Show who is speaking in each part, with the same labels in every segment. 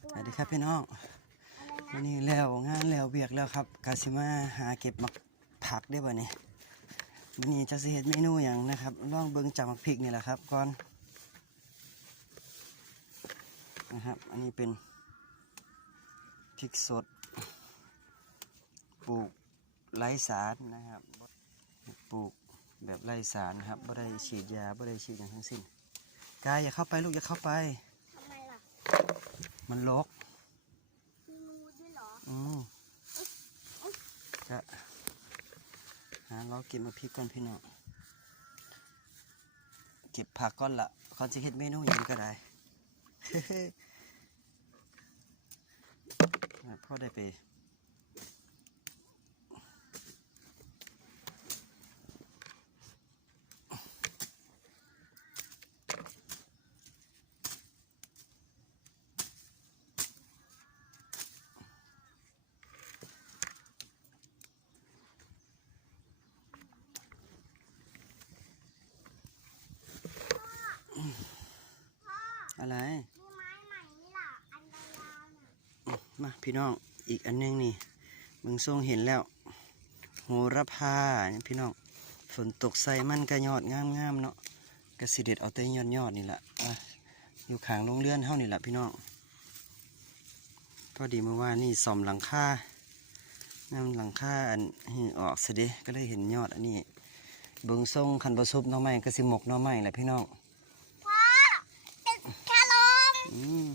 Speaker 1: สวัสดีครับพี่น้องวันนี้แล้วงานแล้วเบียกแล้วครับกาซิมาหาเก็บมักผักได้บ่เนี่ยวันนี้จะเฮ็ดเมนูอย่างนะครับลองเบิ่งจากมักพริกนี่แหละครับก่อนนะครับอันนี้เป็นพริกสดปลูกไร้สารนะครับปลูกแบบไร้สารนะครับไม่ได้ฉีดยาไม่ได้ฉีดอย่างทั้งสิ้นกายอย่าเข้าไปลูกอย่าเข้าไป
Speaker 2: มั
Speaker 1: นลก
Speaker 2: มีงูด้วยเหรอ
Speaker 1: อืมจะหาเราเก็บมาพริกก่อนพี่น้องเก็บผักก่อนละก่อนจะเฮ็ดเมนูหยังก็ได้พ่อได้ไปอะไร
Speaker 2: มีไม้ใหม่นี่ล่ะ อันยาวๆน่ะ
Speaker 1: มาพี่น้องอีกอันนึงนี่มึงทรงเห็นแล้วโหระพาเนี่ยพี่น้องฝนตกใส่มันก็ยอดงามงามๆเนาะกระสิเด็ดเอาแต่ยอดยอดนี่แหละออยู่ขางโรงเรือนเฮานี่แหละพี่น้องพอดีเมื่อวานนี่ซ่อมหลังคานำหลังคาอันออกซะเด้ก็เลยเห็นยอดอันนี้เบิ่งทรงคันบ่ซุปน่องไม้ก็สิหมกน่องไม้แหละพี่น้อง
Speaker 2: พ่อติดแค่ลม
Speaker 1: อืม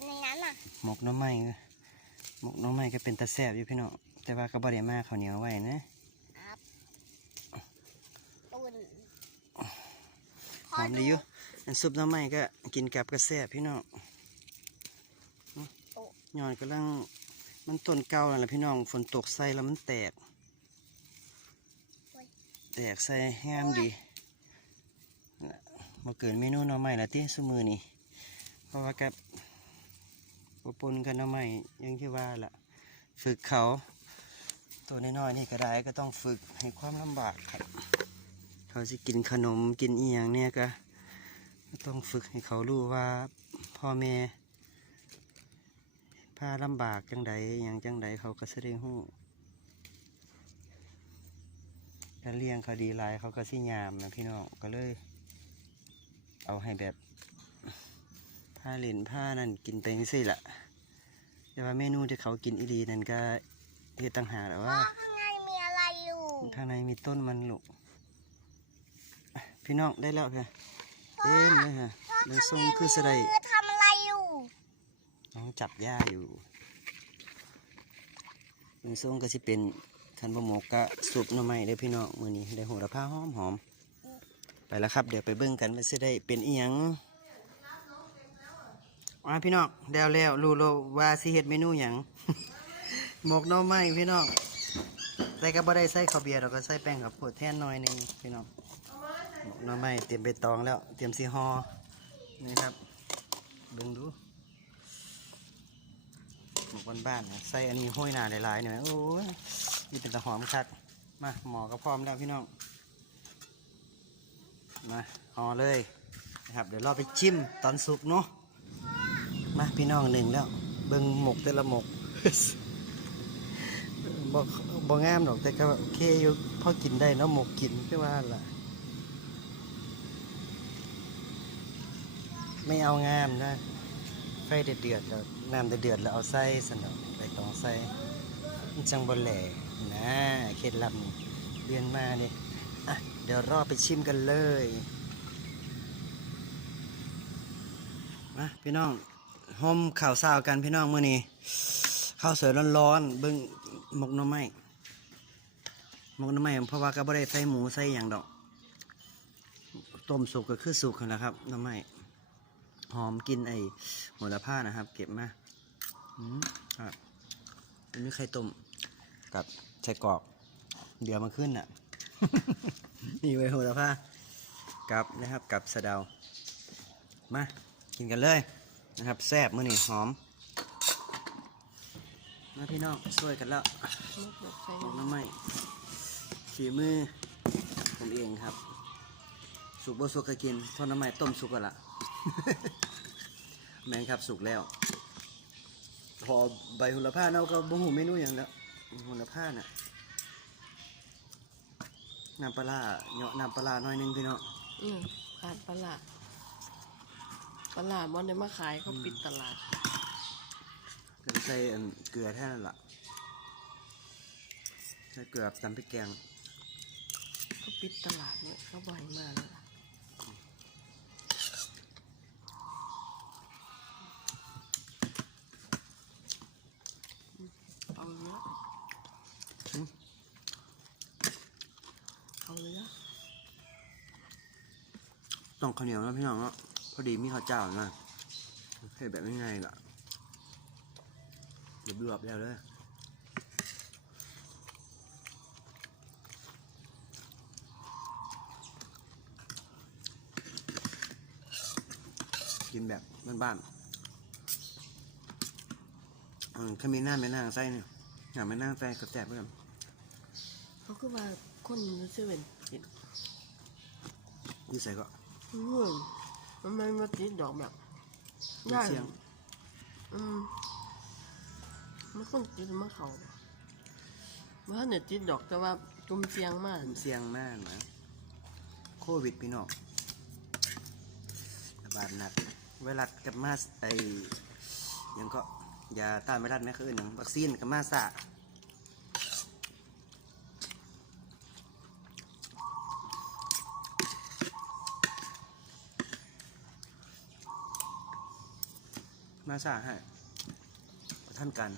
Speaker 2: อะไรอยู่ในนั้นน่ะ
Speaker 1: หมกหน้ำไม้ก็หมกหน้ำไม้ก็เป็นตะแสบอยู่พี่น้องแต่ว่าก็บ่ได้มาข้าวเหนียวไว้นะครับ
Speaker 2: ตุน
Speaker 1: หอมดีอยู่อันซุปหน้ำไม้ก็กินกับกระแสบพี่น้องยอดกำลังมันต้นเก่าแล้วล่ะพี่น้องฝนตกใส่แล้วมันแตก แตกใส่งามดีน่ะมาเกินเมนูหน้ำไม้ละที่สมือนี่เพราะว่ากับบ่ ปนกันหน้ำไม้อยังที่ว่าล่ะ ฝึกเขา ตัวน้อยๆนี่ก็ได้ก็ต้องฝึกให้ความลำบากครับเขาจะกินขนมกินอีหยังเนี่ยก็ต้องฝึกให้เขารู้ว่าพ่อแม่พาลำบากจังใดอย่างจังใดเขาก็แสดงหู้การเลี้ยงเขาดีลายเขาก็สิยามนะพี่น้องก็เลย เอาให้แบบผ้าเหรนผ้านั่นกินไปจังซี่ละ แต่ว่าเมนูที่เขากินอีดีนั่นก็เฮ็ดต่างหากแต่
Speaker 2: พ่อ
Speaker 1: ว่า
Speaker 2: ข้างในมีอะไรอยู่
Speaker 1: ทางในมีต้นมันลูกอะพี่น้องได้แล้วค่ะเต็มเลยค่ะ
Speaker 2: พ่อ
Speaker 1: เรื่อง
Speaker 2: ข้าง
Speaker 1: ทรง
Speaker 2: ใน
Speaker 1: คือสะได
Speaker 2: มือทำอะไรอยู่
Speaker 1: น้องจับหญ้าอยู่เรื่องทรงก็สิเป็นคันบะหมกกะสุบหน่อไม้ได้อพี่น้องมื้อนี้ได้โหระพาหอมหอมๆไปแล้วครับ เดี๋ยวไปเบิ่งกันว่าสิได้เป็นอีหยัง มาพี่น้องแล้วแล้วรู้แล้วว่าสิเฮ็ดเมนูหยังหมกหน่อไม้พี่น้องแต่ก็บ่ได้ใส่ข้าวเบียร์เราก็ใส่แป้งกับโพดแทนหน่อยหนึงพี่น้องหน้อไม้เตรียมใบตองแล้ว เตรียมสีหอนี่ครับเบิ่งดูหมกบ้านๆใส่อันนี้ห้อยหนาหลายๆหน่อยโอ้ยนี่เป็นตะหอมคักมาหมอก็พร้อมแล้วพี่น้องมาห่อเลยนะครับ เดี๋ยวเราไปชิมตอนสุกเนาะ มาพี่น้องหนึ่งแล้ว เบิ่งหมกแต่ละหมกบ่บ่งามหรอกแต่ก็โอเคอยู่พอกินได้เนาะหมกกินคือว่าล่ะ ไม่เอางามนะไฟเดือดเดือดๆแล้วน้ำเดือดเดือดแล้วเอาใส่สนองใบตองใส่มันจังบ่แหล่นะเคล็ดลับเรียนมาเนี่ยอะเดี๋ยวรอไปชิมกันเลยมาพี่น้อง ห่มข่าวสากันพี่น้องเมื้อนี้ข้าวสวยร้อนๆเบิ่งหมกน่อไม้หมกน่อไม้เพราะว่าก็บ่ได้ใส่หมูใส่อย่างดอกต้มสุกก็คือสุกนั่นแหละครับน่อไม้หอมกินไอ้โหระพานะครับ เก็บมาอืมครับอันนี้ไข่ต้มกับไส้กรอก เดี๋ยวมาขึ้นอะนี่ไว้โหระพากับนะครับกับสะเดามากินกันเลย นะครับแซ่บมื้อนี้หอมมาพี่น้องช่วยกันแล้วหมน้ำไม้ฝีมือผมเองครับ สุกบ่สุกก็กินทอดน้ำไม้ต้มสุกกันละแมงครับสุกแล้ว พอใบหุลผ้าเนาก็บ่หูเมนูอย่างแล้วหุลผ้าน่ะน้ำปลาร้าเหยาะน้ำปลาร้าหน่อยนึงพี่น้อง
Speaker 3: อืมขาดปลา ร้าปลาร้ามันได้มาขายเขาปิดตลาด
Speaker 1: ก็ใส่อันเกลือแท่นั้นล่ะใส่เกลือตำพริกแกง
Speaker 3: เขาปิดตลาดเนี่ยเขาบ่อยมากเลยเอาเนื้อ
Speaker 1: อืม
Speaker 3: เอาเนื้อ
Speaker 1: ต้องข้าวเหนียวนะพี่น้องเนาะพ อดีมีข้าวเจ้านะเฮ็ดแบบง่ายๆล่ะเดี๋ยวรวบแล้วเลยกินแบบบ้านๆอืมถ้ามีหน้าไม่นั่งไส้เนี่ยอยากไม่นั่งไส้ก็แซ่บเพื่อน
Speaker 3: เขาคือว่าคนเซเว่นกิน
Speaker 1: นี่ใส่ก็
Speaker 3: อืม มันไม่มาติดดอกแบบ
Speaker 1: ไม่เสี่ยง
Speaker 3: อืมมันคนติดมะเขาว่าเนี่ยติดดอกแต่ว่าจุ่มเสียงมาก
Speaker 1: ผมเสี่ยงมากนะโควิดพี่น้องระบาดหนักไวรัสกับมาสไอหยังก็ยาต้านไวรัสแม่คืออนหยังวัคซีนกับมาสะ มาสาให้ท่านกัน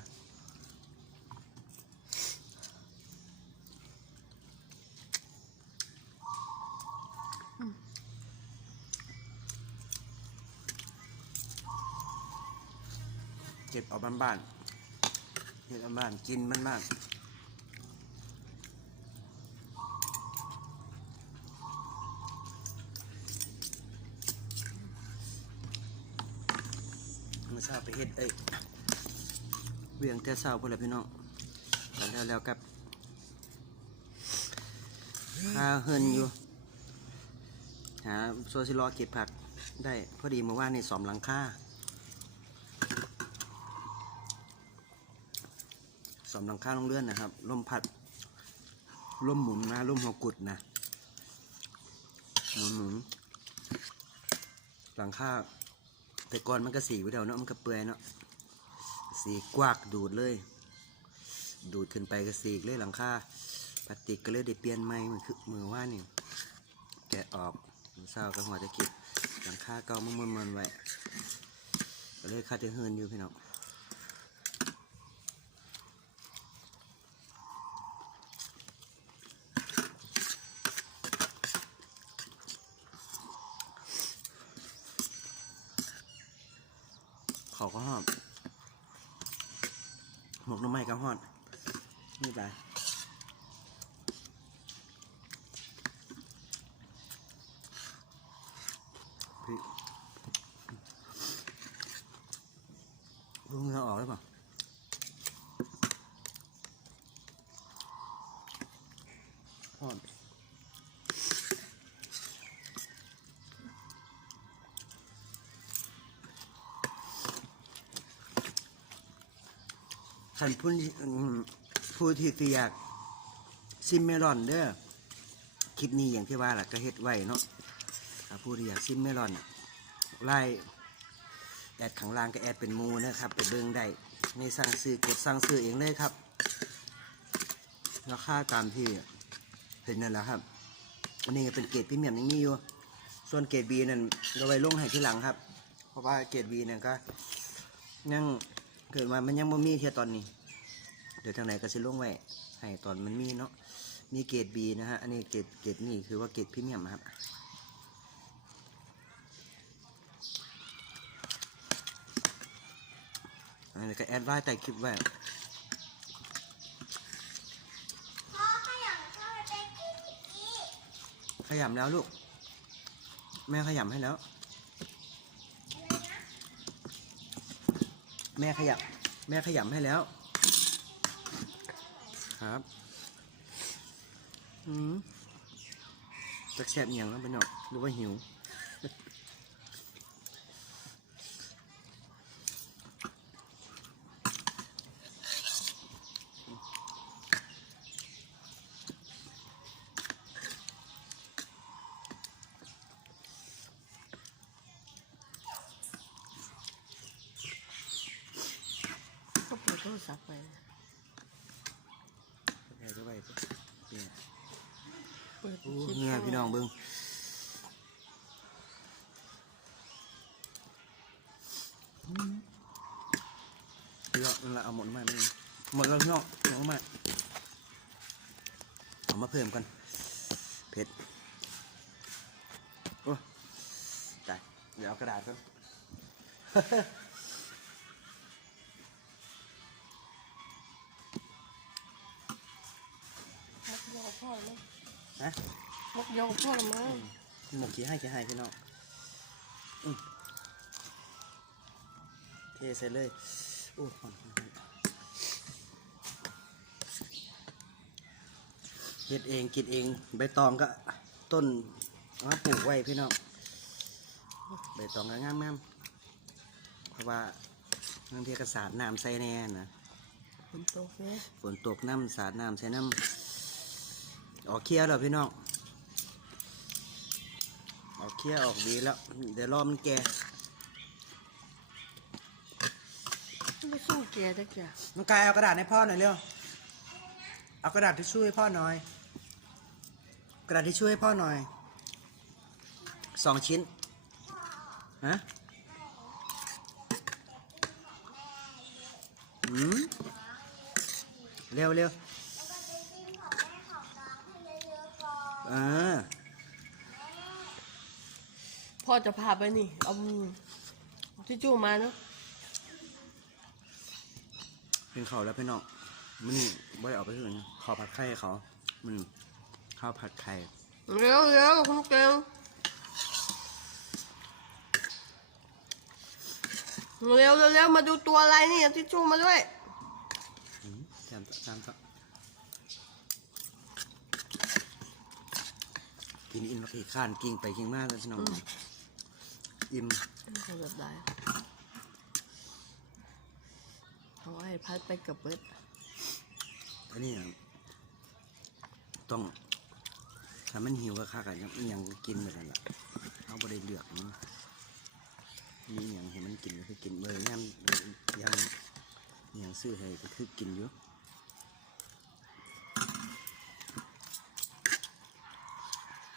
Speaker 1: เก็บเอาบ้านบ้านๆเก็บเอาบ้านกินมันมากช้าไปเฮ็ดเอ้เวียงแต่เช้าพุ่นละพี่น้องแล้วแล้วแล้วกับหาเฮินอยู่ หาโซซิลอเก็บผักได้พอดีเมื่อวานนี่สอมหลังคาสอมหลังคาลงเลื่อนนะครับลมพัดลมหมุนนะลมหัวกุดนะหมุนหมุนหลังคา แต่ก่อนมันก็สีไว้เดียวเนาะมันก็เปื่อยเนาะสีกวากดูดเลย ดูดขึ้นไปก็สีกเลยหลังคาพลาสติกก็เลยได้เปลี่ยนใหม่มือคือมือว่านี่แกะออกมือเศร้าก็หัวจะกิดหลังคาเก่ามันมันไว้ก็เลยคาจะเฮินอยู่พี่น้อง เขาก็หอมหมกหน้ำไม้ก็หอดนี่ไปพี่ลุงเราออกได้ป่ะ หอมขันพูดอืมผู้ที่ที่อยกซิมเมลอนเด้อคลิปนี้อย่างที่ว่าแหละก็เฮ็ดไว้เนาะผู้ที่อยากซิมเมลอนไล่แอดขังล่างก็แอดเป็นมูนะครับไปเบิ่งได้ในสั่งซื้อกดสั่งซื้อเองเลยครับราคาตามที่ เห็นนั่นแหละครับ อันนี้เป็นเกรดพรีเมียมยังมีอยู่ ส่วนเกรดบีนั่นเราไว้ลงให้ที่หลังครับ เพราะว่าเกรดบีนั่นก็ยังเกิดมามันยังบ่มีเทียตอนนี้ เดี๋ยวทางไหนก็สิลงไว้ให้ตอนมันมีเนาะ มีเกรดบีนะฮะ อันนี้เกรดเกรดนี่คือว่าเกรดพรีเมียมครับอันนี้ก็แอดไว้ใต้คลิปไว้
Speaker 2: ยำ
Speaker 1: แล้วลูก แม่ขยำให้แล้ว แม่ขยับ แม่ขยำให้แล้ว ครับ อืมจะแซ่บเหย่ยงแล้วไปเนาะหรือว่าหิว โทร
Speaker 3: ศัพท์ไป
Speaker 1: ใส่เข้าไปเนี่ย
Speaker 3: เปิดคลิป
Speaker 1: เงี้ยพี่น้องเบิ้งเยวนั่นแหละเอาหมดมาไม่หมดแล้วพี่น้องเอามาเอามาเพิ่มกันเผ็ดโอ้ตายเดี๋ยวเอากระดาษก่อน ฮะ
Speaker 3: มักยอพ่อแล้วมั้ง
Speaker 1: หมกขี้ให้ขี้ให้พี่น้องอืมเทใส่เลยโอ้หอนหอนหอนเฮ็ดเองกินเอง ใบตองก็ต้นมาปลูกไว้พี่น้องใบตองก็งามงามๆเพราะว่าบางทีก็สาดน้ำใส่แน่นะ
Speaker 3: ฝนตกเนี่ย
Speaker 1: ฝนตกน้ำสาดน้ำใส่น้ำ ออกเคี้ยวแล้วพี่น้อง ออกเคี้ยวออกดีแล้ว เดี๋ยวรอมันแก่
Speaker 3: ไม่สู้แกได้แก
Speaker 1: น้องกายเอากระดาษให้พ่อหน่อยเร็ว เอากระดาษที่ช่วยพ่อหน่อย กระดาษที่ช่วยพ่อหน่อย สองชิ้น ฮะ อืม เร็วเร็ว
Speaker 2: อนอ่า
Speaker 3: พ่อจะพาไปนี่ เอาทิชชู่มาเนาะ
Speaker 1: เป็นเขาวแล้วพี่น้องมันนี่บ่ได้เอาไปถึงขอผัดไข่ให้เขา มันข้าวผัดไข่
Speaker 3: เร็วเร็วคุณเกลเร็วเร็วเร็วมาดูตัวอะไรนี่เอาทิชชู่มาด้วย
Speaker 1: อืมจานต่อจานต่อกิ นอิ่มแล้วก็อีกข้านกิ่งไปกิ่งมาแล้วพี่น้องอิ่ม
Speaker 3: เขาแบบได้เขาให้พัดไปกับเบิด
Speaker 1: อันนี้น่ะต้องถ้ามันหิวก็ค่ากันยังอิหยังกินแบบนั้นแหละเอาบ่ได้เลือกนะมีอหย่างให้มันกินก็คือกินเบอร์ย่ำยังอหย่างซื้อให้ก็คือกินอยู่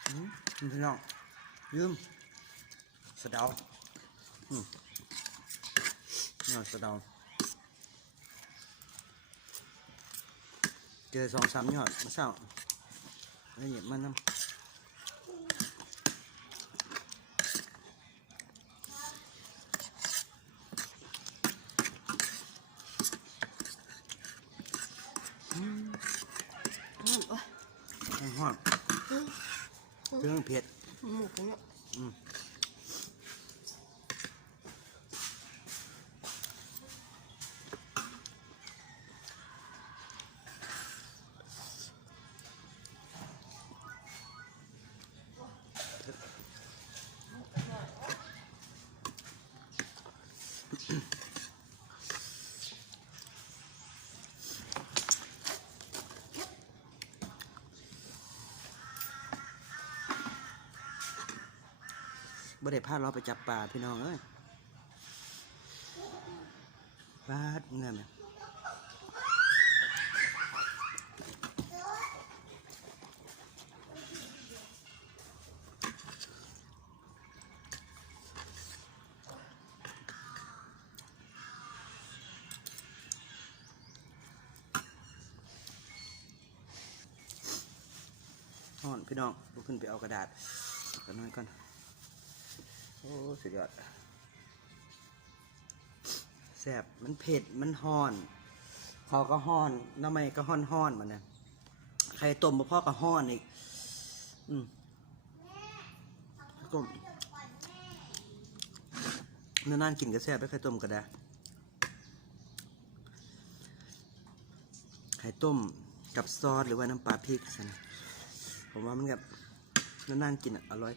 Speaker 1: อืม พี่น้องยืมสะเดาอืมนี่สะเดาเจอสองสามยอดมาเศร้าแล้วเหยียบมันน้ำ บ่ได้พาเราไปจับปลาพี่น้องเอ้ยปลาดเงินไหมห่อนพี่น้องลุกขึ้นไปเอากระ ดาษกันน้อยก่อนโอ้สุดยอดแซ่บมันเผ็ดมันฮ้อนเขาก็ฮ้อนน้ำไม่ก็ฮ้อนฮ้อนมันนี่ยไข่ต้มบ่พ่อก็ฮ้อนอีก อืมต้มนานๆกินก็แซ่บไปไข่ต้มก็ได้ไข่ต้มกับซอสหรือว่าน้ำปลาพริกสินผมว่ามันแบบ นานๆกินอะ อร่อย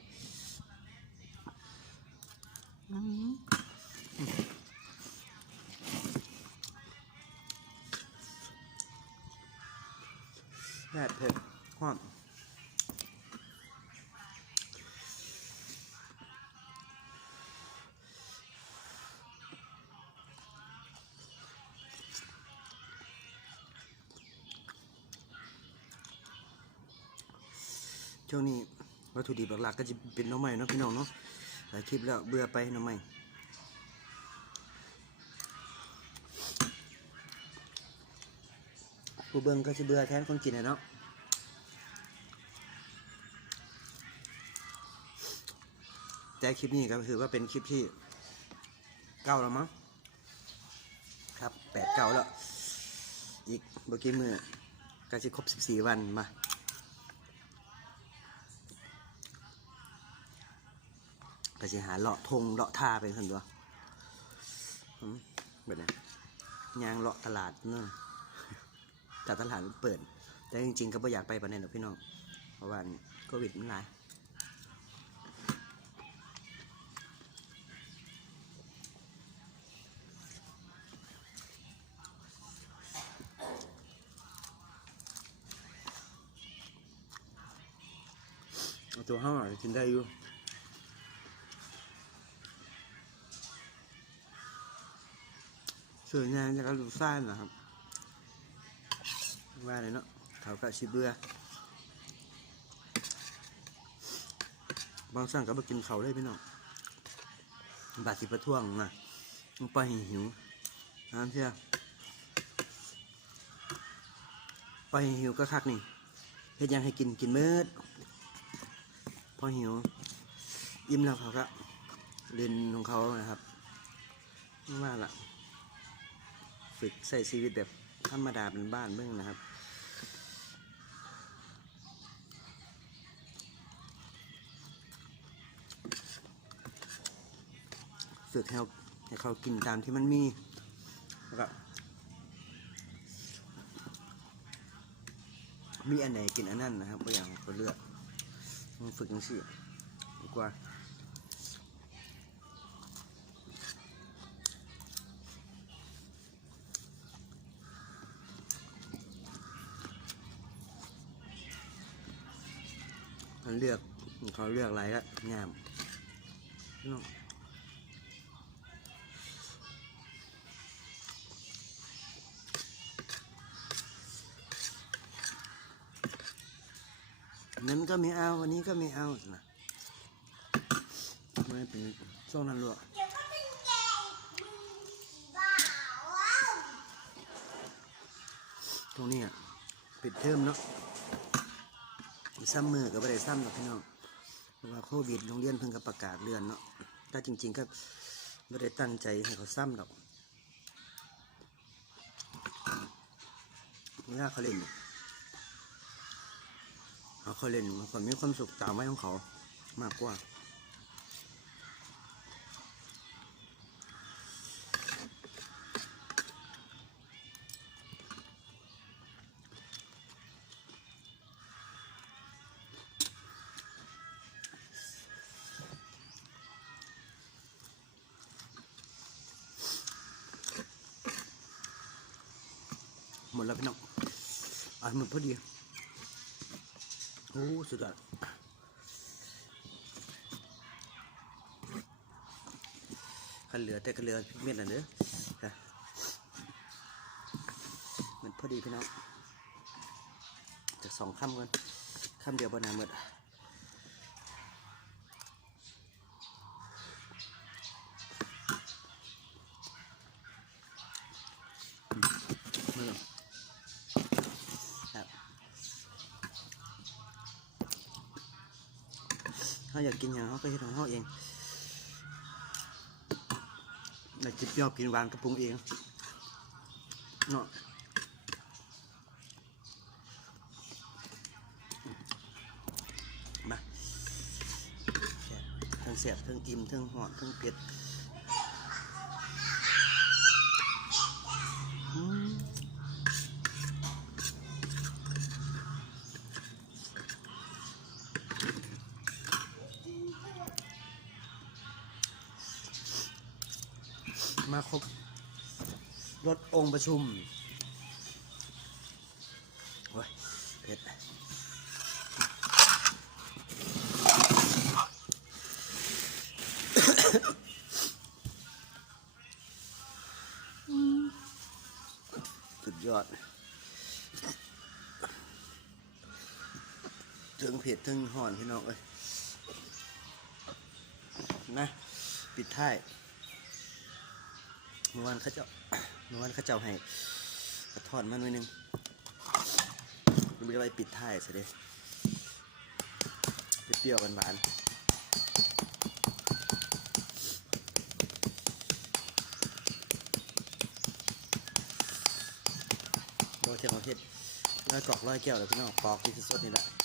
Speaker 1: แซ่บเผ็ดหอมช่วงนี้ วัตถุดิบหลักๆก็จะเป็นน้องใหม่เนาะพี่น้องเนาะหลายคลิปแล้วเบื่อไปน้องใหม่ผู้เบิ่งก็จะเบื่อแทนคนกินอะเนาะแต่คลิปนี้ก็คือว่าเป็นคลิปที่เก้าแล้วมั้งครับแปดเก้าแล้ว อีกเมื่อกี้มือก็จะครบสิบสี่วันมา ก็จะหาเลาะทงเลาะท่าไปสันตัวแบบนี้ยางเลาะตลาดเนาะแต่ตลาดมันเปิด แต่จริงๆ ก็ไม่อยากไปปานนั้นหรอกพี่น้อง เพราะว่าโควิดมันหลายเอาตัวห้ากินได้อยู่ สวนงานจะกระดูกซ่านนะครับว่าเลยเนาะเขาก็ชิเบื่อบางสั่งก็มากินเขาได้พี่น้องบาดสิประท้วงนะมันไปหิวน้ำเชียไปหิวก็คักนี่เฮ็ดยังให้กินกินเมืดพอหิวยิ้มแล้วเขาก็เรียนของเขานะครับว่าล่ะ ฝึกใส่ชีวิตแบบธรรมดาเป็นบ้านเบื้องนะครับฝึกให้เขาให้เขากินตามที่มันมีแล้วก็มีอันไหนกินอันนั้นนะครับก็อย่างก็เลือกฝึกจังซี่ดีกว่า เลือกเขาเลือกอะไรก็งามพี่น้องอันนั้นก็ไม่เอาวันนี้ก็ไม่เอานะไม่เป็นช่วงนั้นหรอก
Speaker 2: เดี๋ยวก็เป็นแกอีกมึงบ้าว้าว
Speaker 1: ตรงนี้อะปิดเทอมเนาะ ซ้ำมือก็ไม่ได้ซ้ำหรอกพี่น้องเพราะว่าโควิดโรงเรียนเพิ่งก็ประกาศเลื่อนเนาะถ้าจริง ๆ ก็ไม่ได้ตั้งใจให้เขาซ้ำหรอกเวลาเขาเล่นเนี่ยเอาขาเล่นเขามีความสุขตามไว้ของเขามากกว่า พอดี โอ้สุดยอดขันเหลือแต่ขันเหลือเม็ดน่ะเนื้อค่ะหมันพอดีพี่น้องจะสองคำกันคำเดียวบนาหมดมือครับเขาอยา กินอย่างเขาก็เฮ็ดของเขาเองอยากกินเปรี้ยวกินหวานกระปุงเองเนาะมาแซ่บทั้งแสบทั้งอิ่มทั้งหอดทั้งเผ็ด มาครบรถองค์ประชุมโอ้ยเผ็ดสุดยอด ถึงเผ็ดถึงห่อนพี่น้องเอ้ยนะ ปิดท้าย มื่อวานเขาเจ้าเมื่อวานเขาเจ้าให้กระทอดมาหน่อยนึงมันจะไปปิดท้ายซะเด้เปรี้ยวๆหวานๆโดยเทียมประเภทร้อยกอกร้อยแก้วเลยพี่น้องปอกที่สดนี่แหละ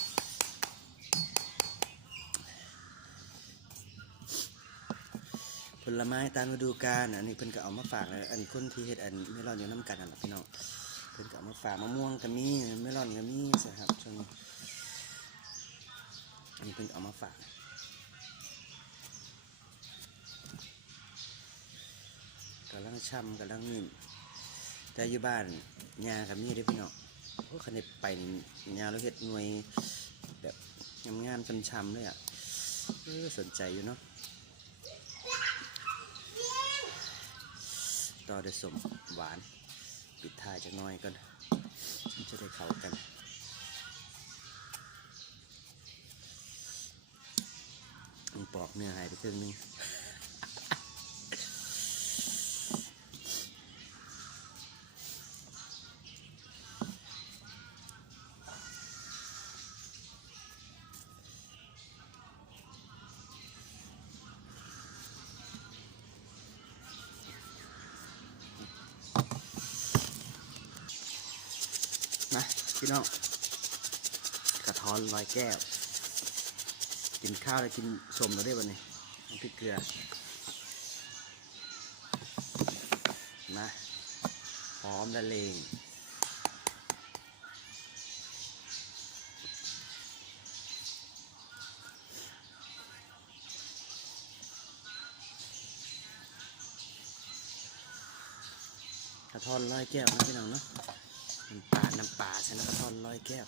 Speaker 1: ผลไม้ตามฤดูกาลอันนี้เพิ่นก็เอามาฝากเลยอันคนที่เฮ็ดอันเมลอนอยู่น้ำกันนั่นแหละพี่น้องเพิ่นก็เอามาฝากมะม่วงก็มีเมลอนก็มีสิครับช่วงนี้อันนี้เพิ่นก็เอามาฝากกำลังช่ำกำลังนิ่มแต่อยู่บ้านยากับมีเด้พี่น้องโอ้คันไปยาเราเฮ็ดหน่วยแบบงามๆช้ำๆเลยอะสนใจอยู่เนาะ ต่อด้วยสมหวาน ปิดท้ายจะน้อยก็จะได้เข้ากันมันปอกเนื้อหายไปครึ่งนึง น้องกระท้อนลอยแก้ว กินข้าวแล้วกินสมแล้วได้วันนี้น้ำพริกเกลือนะหอมละเลงกระท้อนลอยแก้วนะพี่น้องเนาะ ปลาน้ำปลาใส่น้ำกระทอนร้อยแก้ว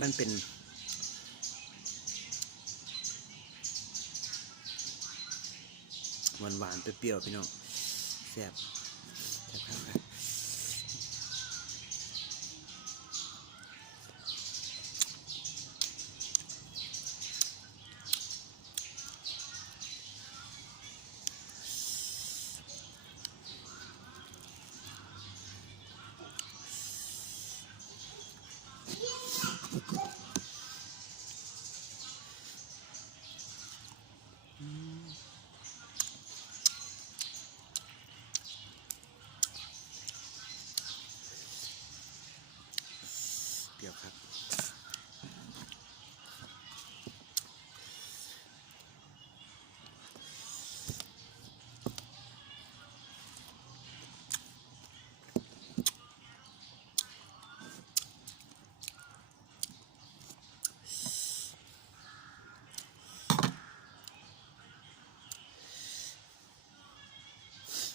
Speaker 1: มันเป็นหวานหวานๆเปรี้ยวๆพี่น้องแซ่บ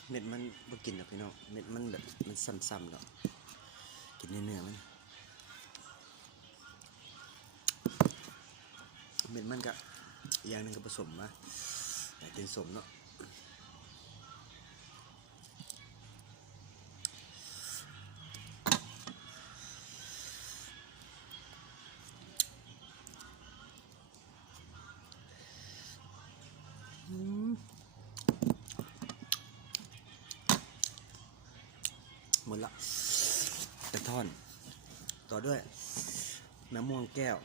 Speaker 1: เม็ดมันบ่กินหรอกพี่น้องเม็ดมันแบบมันซ้ำๆหรอกกินเนื้อมันเม็ดมันก็อีกอย่างหนึงก็ผสมมาแต่เป็นสมเนาะอืมหมดละกระท่อน ต่อด้วยน้ำม่วง แก้ว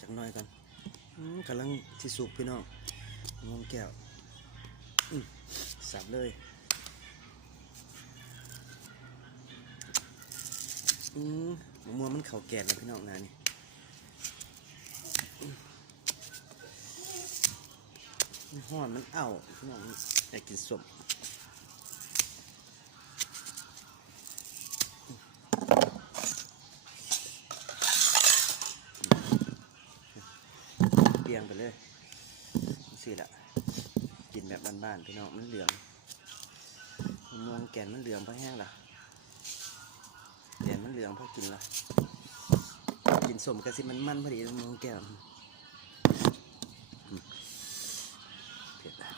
Speaker 1: จักน่อยกันกำลังที่สุกพี่น้องมะม่วงแก้วสับเลยอืมมะม่วมันเข่าแก่แล้วพี่น้องนะนี่ห่อนมันเอ้าพี่น้องอยากกินสมเปียงไปเลยสิละกินแบ้านพี่น้องมันเหลืองมะม่วงแก่นมันเหลืองเพราะแห้งล่ะแก่นมันเหลืองเพราะกินละกินสมกระสิมันมันพอดีตรงมือแก้วอืมเผ็ดอะ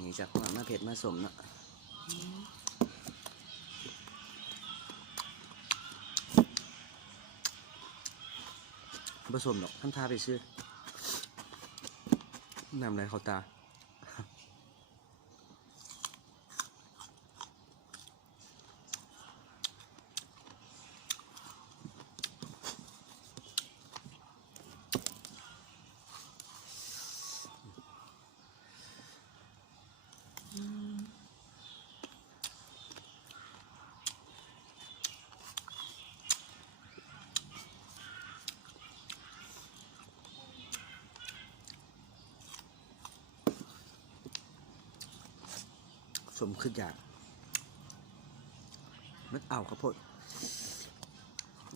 Speaker 1: นี่จากว่ามาเผ็ดมาสมเนาะผสมดอกท่านทาไปซื้อ นำอะไรเขาตา มขึ้นอย่างมัดเอาข้าวโพด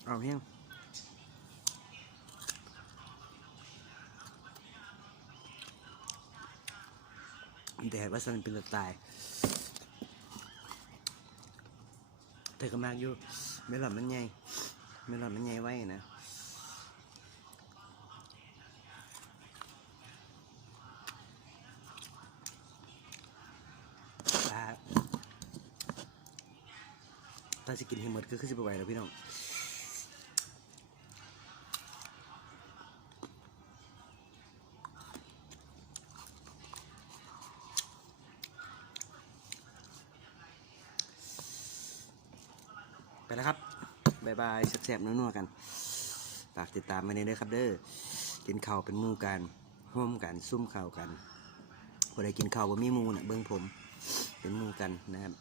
Speaker 1: เอาเพียงแดดว่าสันเป็นตะตายแต่ก็มากอยู่ไม่หลับมันใหญ่ไม่หลับมันใหญ่ไว้นะ ถ้า ถ้าจะกินให้หมดก็คือสิบไหวแล้วพี่น้องไปแล้วครับบายบายแซ่บๆนัวๆกันฝากติดตามมาในเด้อครับเด้อกินข้าวเป็นมู่กันร่วมกันซุ่มข้าวกันพอได้กินข้าวบ่มีมูน่ะเบิ่งผมเป็นมู่กันนะครับ